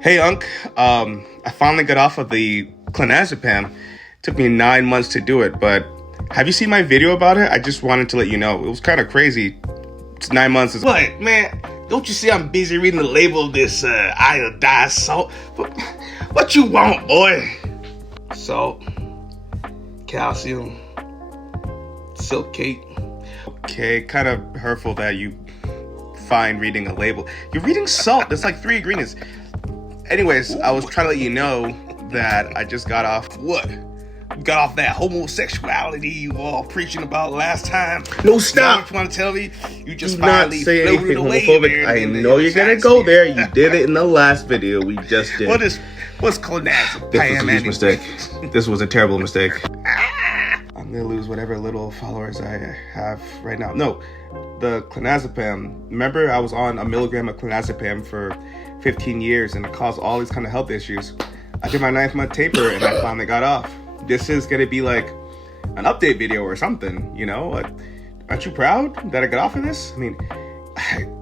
Hey, Unc. I finally got off of the clonazepam. Took me 9 months to do it, but have you seen my video about it? I just wanted to let you know. It was kind of crazy. It's 9 months. What, man? Don't you see I'm busy reading the label of this iodized salt? What you want, boy? Salt, calcium, silk cake. Okay, kind of hurtful that you find reading a label. You're reading salt. There's like 3 ingredients. Anyways, I was trying to let you know that I just got off. What? Got off that homosexuality you all preaching about last time? No, stop. You want to tell me? You just Do not finally say anything floated away homophobic. there I in the know you're gonna go atmosphere. there. You did it in the last video we just did. What's clonazepam? This was a huge mistake. This was a terrible mistake. Ah! I'm gonna lose whatever little followers I have right now. No, the clonazepam. Remember, I was on a milligram of clonazepam for 15 years, and it caused all these kind of health issues. I did my 9th month taper, and I finally got off. This is gonna be like an update video or something, you know? Like, aren't you proud that I got off of this? I mean,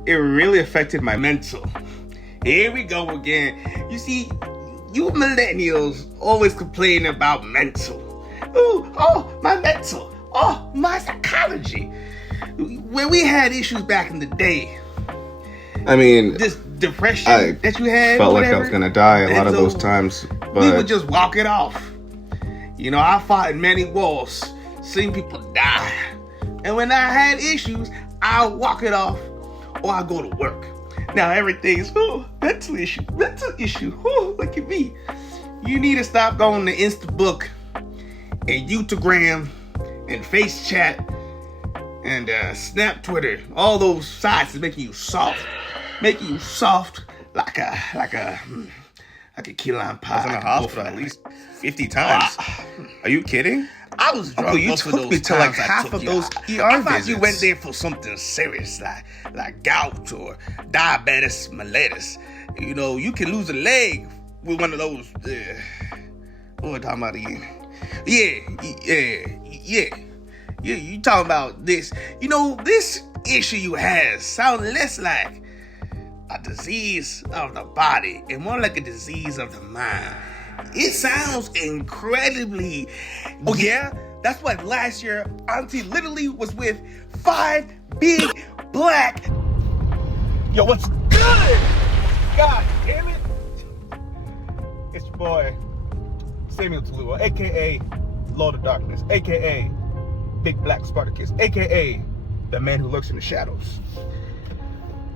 it really affected my mental. Here we go again. You see, you millennials always complain about mental. Ooh, oh, my mental. Oh, my psychology. When we had issues back in the day, I mean, this depression that you had, felt whatever, like I was gonna die a lot of Benzo, those times, but we would just walk it off. You know, I fought in many wars, seen people die. And when I had issues, I'll walk it off or I'll go to work. Now everything's, mental issue. Look at me. You need to stop going to Instabook and Instagram and Face Chat and Snap Twitter. All those sites is making you soft. Making you soft like a key lime pie. I was in the hospital at least 50 times. Are you kidding? I was drunk. Uncle, you most of took those me to like times I half took of you those out. ER I thought visits. you went there for something serious, like gout or diabetes mellitus. You know, you can lose a leg with one of those. What we're talking about again? Yeah. You talking about this? You know, this issue you have sounds less like a disease of the body and more like a disease of the mind. It sounds incredibly. Oh yeah, that's what last year Auntie literally was with 5 big black. Yo, what's good? God damn it! It's your boy Samuel Talua, aka Lord of Darkness, aka Big Black Spartacus, aka the man who lurks in the shadows.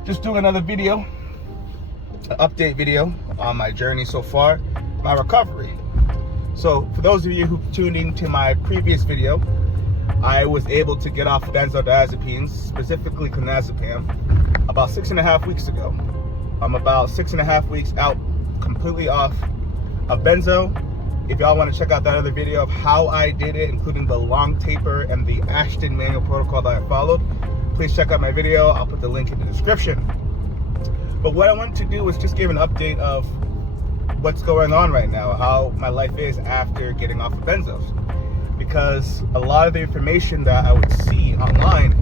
Just doing another video, an update video on my journey so far, my recovery. So for those of you who tuned into my previous video, I was able to get off benzodiazepines, specifically clonazepam, about 6.5 weeks ago. I'm about 6.5 weeks out completely off of benzo. If y'all want to check out that other video of how I did it, including the long taper and the Ashton manual protocol that I followed, please check out my video. I'll put the link in the description. But what I wanted to do was just give an update of what's going on right now, how my life is after getting off of benzos. Because a lot of the information that I would see online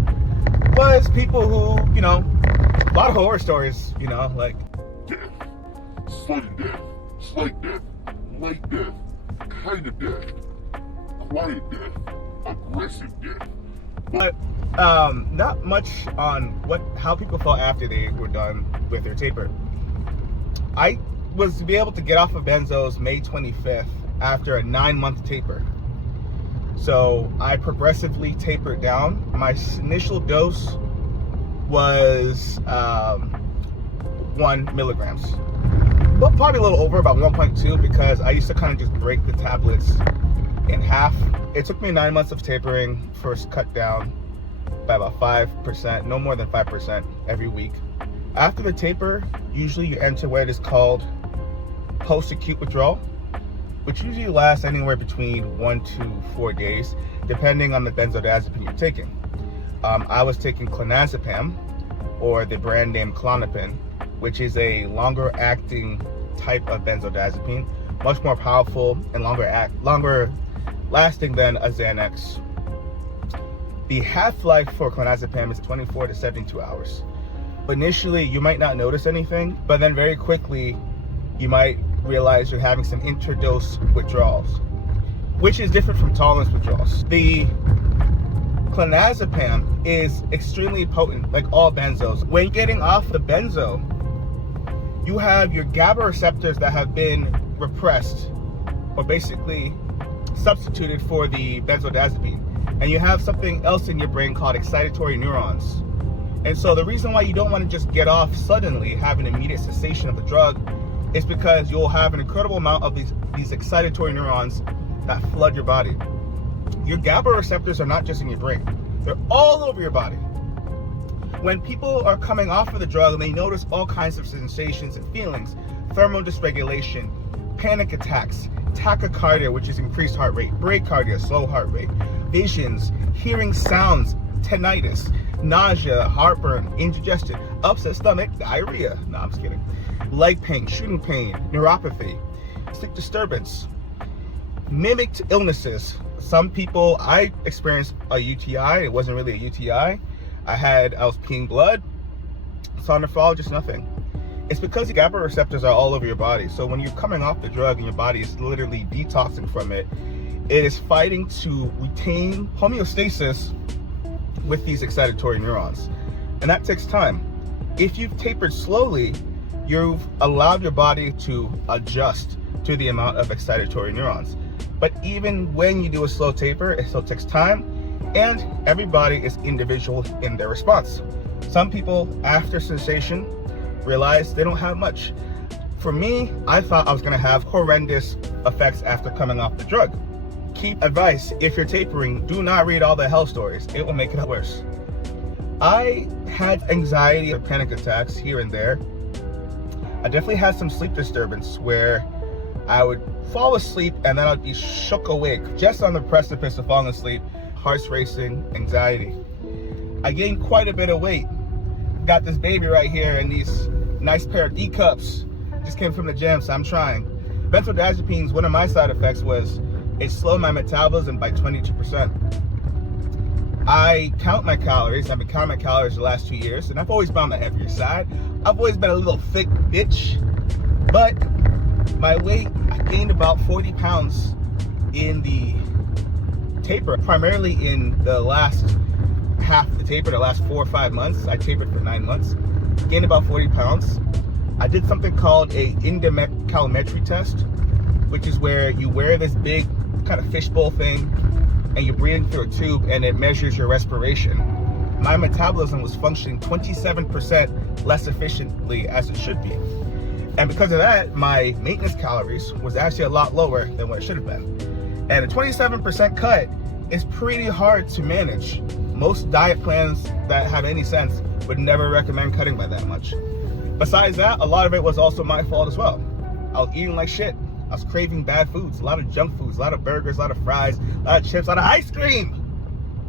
was people who, you know, a lot of horror stories, you know, like death, sudden death, slight death, light death, kind of death, quiet death, aggressive death. but not much on how people felt after they were done with their taper. I was to be able to get off of benzos May 25th after a 9-month taper. So I progressively tapered down. My initial dose was 1 milligrams. But probably a little over, about 1.2, because I used to kind of just break the tablets in half. It took me 9 months of tapering, first cut down by about 5%, no more than 5% every week. After the taper, usually you enter what is called post-acute withdrawal, which usually lasts anywhere between 1 to 4 days, depending on the benzodiazepine you're taking. I was taking clonazepam, or the brand name Klonopin, which is a longer acting type of benzodiazepine, much more powerful and longer lasting than a Xanax. The half-life for clonazepam is 24 to 72 hours. Initially, you might not notice anything, but then very quickly, you might realize you're having some interdose withdrawals, which is different from tolerance withdrawals. The clonazepam is extremely potent, like all benzos. When getting off the benzo, you have your GABA receptors that have been repressed, or basically substituted for the benzodiazepine. And you have something else in your brain called excitatory neurons. And so the reason why you don't want to just get off suddenly, have an immediate cessation of the drug, is because you'll have an incredible amount of these excitatory neurons that flood your body. Your GABA receptors are not just in your brain, they're all over your body. When people are coming off of the drug, they notice all kinds of sensations and feelings: thermal dysregulation, panic attacks, tachycardia, which is increased heart rate, bradycardia, slow heart rate, visions, hearing sounds, tinnitus, nausea, heartburn, indigestion, upset stomach, diarrhea. No, I'm just kidding. Leg pain, shooting pain, neuropathy, sleep disturbance, mimicked illnesses. Some people, I experienced a UTI. It wasn't really a UTI. I was peeing blood, saw a nephrologist, nothing. It's because the GABA receptors are all over your body. So when you're coming off the drug and your body is literally detoxing from it, it is fighting to retain homeostasis with these excitatory neurons. And that takes time. If you've tapered slowly, you've allowed your body to adjust to the amount of excitatory neurons. But even when you do a slow taper, it still takes time, and everybody is individual in their response. Some people, after cessation, realize they don't have much. For me, I thought I was gonna have horrendous effects after coming off the drug. Keep advice: if you're tapering, do not read all the hell stories. It will make it worse. I had anxiety or panic attacks here and there. I definitely had some sleep disturbance where I would fall asleep and then I'd be shook awake, just on the precipice of falling asleep, heart's racing, anxiety. I gained quite a bit of weight. Got this baby right here and these nice pair of D cups. Just came from the gym, so I'm trying. Benzodiazepines, one of my side effects was it slowed my metabolism by 22%. I count my calories. I've been counting my calories the last 2 years, and I've always been on the heavier side. I've always been a little thick bitch, but my weight, I gained about 40 pounds in the taper, primarily in the last half of the taper, the last 4 or 5 months. I tapered for 9 months, gained about 40 pounds. I did something called a indicalorimetry test, which is where you wear this big kind of fishbowl thing and you breathe through a tube and it measures your respiration. My metabolism was functioning 27% less efficiently as it should be. And because of that, my maintenance calories was actually a lot lower than what it should have been. And a 27% cut is pretty hard to manage. Most diet plans that have any sense would never recommend cutting by that much. Besides that, a lot of it was also my fault as well. I was eating like shit. I was craving bad foods, a lot of junk foods, a lot of burgers, a lot of fries, a lot of chips, a lot of ice cream.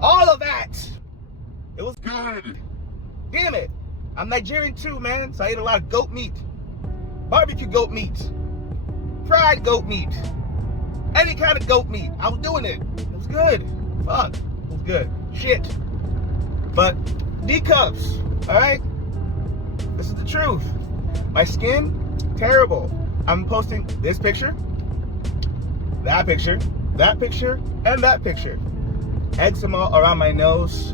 All of that. It was good. Damn it. I'm Nigerian too, man, so I ate a lot of goat meat. Barbecue goat meat. Fried goat meat. Any kind of goat meat. I was doing it. It was good. Fuck. It was good. Shit. But D cups, alright? This is the truth. My skin, terrible. I'm posting this picture, that picture, that picture, and that picture. Eczema around my nose,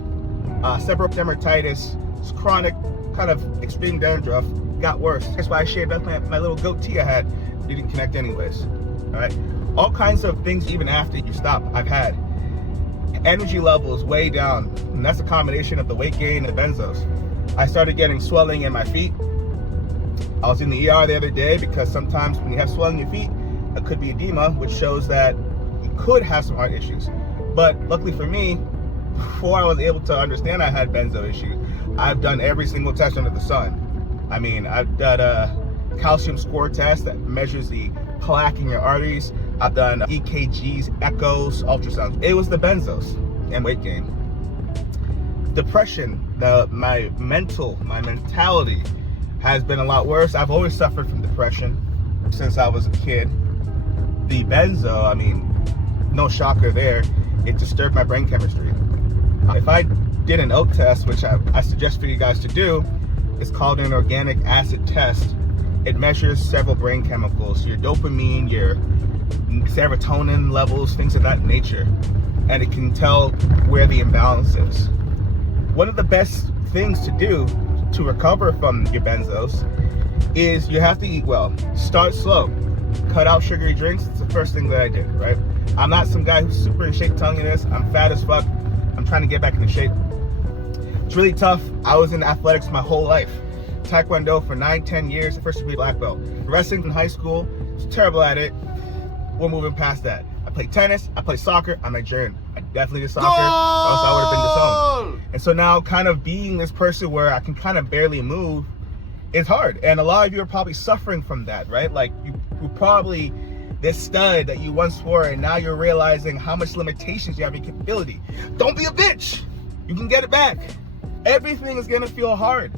seborrheic dermatitis, chronic kind of extreme dandruff, got worse. That's why I shaved up my little goatee I had. It didn't connect anyways. All right. All kinds of things even after you stop, I've had. Energy levels way down, and that's a combination of the weight gain and the benzos. I started getting swelling in my feet. I was in the ER the other day because sometimes when you have swelling in your feet, it could be edema, which shows that you could have some heart issues. But luckily for me, before I was able to understand I had benzo issues, I've done every single test under the sun. I mean, I've done a calcium score test that measures the plaque in your arteries. I've done EKGs, echoes, ultrasounds. It was the benzos and weight gain. Depression, my mentality has been a lot worse. I've always suffered from depression since I was a kid. The benzo, I mean, no shocker there. It disturbed my brain chemistry. If I did an oat test, which I suggest for you guys to do, it's called an organic acid test. It measures several brain chemicals, your dopamine, your serotonin levels, things of that nature. And it can tell where the imbalance is. One of the best things to do to recover from your benzos is you have to eat well. Start slow. Cut out sugary drinks. It's the first thing that I did, right? I'm not some guy who's super in shape telling you this. I'm fat as fuck. I'm trying to get back into shape. It's really tough. I was in athletics my whole life. Taekwondo for 9-10 years, first degree black belt. Wrestling in high school, was terrible at it. We're moving past that. I played tennis, I played soccer, I'm Nigerian. I definitely did soccer, or else I would have been disowned. And so now kind of being this person where I can kind of barely move, it's hard. And a lot of you are probably suffering from that, right? Like you probably, this stud that you once were, and now you're realizing how much limitations you have in your capability. Don't be a bitch. You can get it back. Everything is gonna feel hard.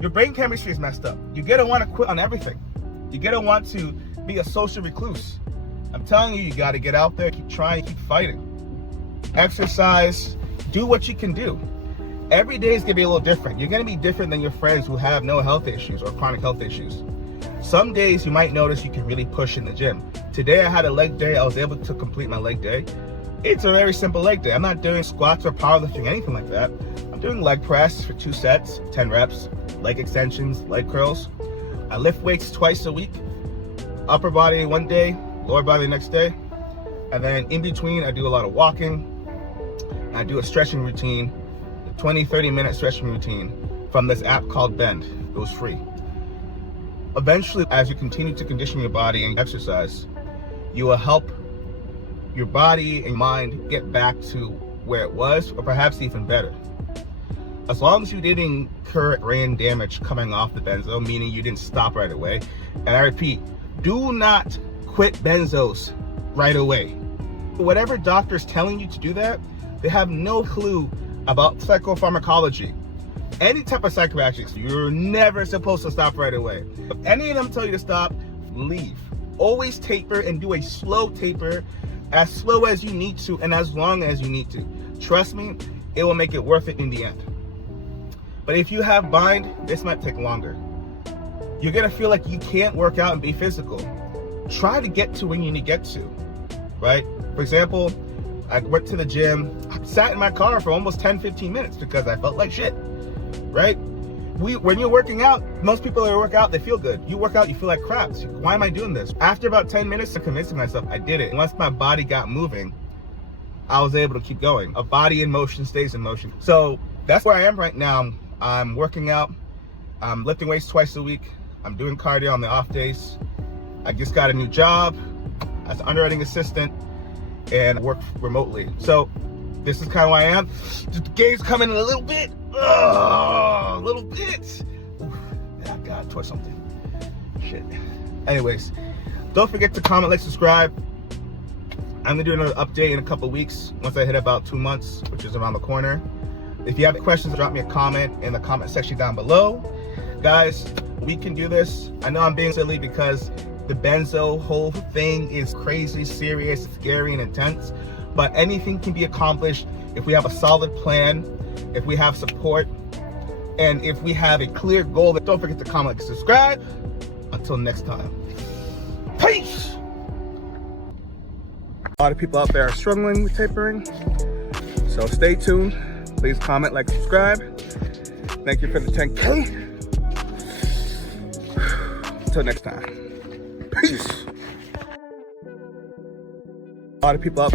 Your brain chemistry is messed up. You're gonna wanna quit on everything. You're gonna want to be a social recluse. I'm telling you, you gotta get out there, keep trying, keep fighting. Exercise, do what you can do. Every day is gonna be a little different. You're gonna be different than your friends who have no health issues or chronic health issues. Some days you might notice you can really push in the gym. Today I had a leg day, I was able to complete my leg day. It's a very simple leg day. I'm not doing squats or powerlifting, anything like that. I'm doing leg press for 2 sets, 10 reps, leg extensions, leg curls. I lift weights twice a week. Upper body one day, lower body the next day. And then in between, I do a lot of walking. I do a stretching routine, a 20-30 minute stretching routine from this app called Bend. It was free. Eventually, as you continue to condition your body and exercise, you will help your body and mind get back to where it was, or perhaps even better. As long as you didn't incur brain damage coming off the benzo, meaning you didn't stop right away. And I repeat, do not quit benzos right away. Whatever doctor's telling you to do that, they have no clue about psychopharmacology. Any type of psychiatrics, you're never supposed to stop right away. If any of them tell you to stop, leave. Always taper and do a slow taper, as slow as you need to and as long as you need to. Trust me, it will make it worth it in the end. But if you have bind, this might take longer. You're gonna feel like you can't work out and be physical. Try to get to where you need to get to, right? For example, I went to the gym, I sat in my car for almost 10-15 minutes because I felt like shit, right? When you're working out, most people that work out, they feel good. You work out, you feel like crap. So why am I doing this? After about 10 minutes of convincing myself, I did it. Once my body got moving, I was able to keep going. A body in motion stays in motion. So that's where I am right now. I'm working out. I'm lifting weights twice a week. I'm doing cardio on the off days. I just got a new job as an underwriting assistant and work remotely. So this is kind of who I am. Just the game's coming in a little bit. A little bit. Oof, yeah, God, tore something. Shit. Anyways, don't forget to comment, like, subscribe. I'm gonna do another update in a couple weeks once I hit about 2 months, which is around the corner. If you have questions, drop me a comment in the comment section down below. Guys, we can do this. I know I'm being silly because the benzo whole thing is crazy, serious, scary, and intense, but anything can be accomplished if we have a solid plan, if we have support, and if we have a clear goal. Don't forget to comment, like, subscribe. Until next time, peace. A lot of people out there are struggling with tapering, so stay tuned. Please comment, like, subscribe. Thank you for the 10K. Until next time, peace. A lot of people out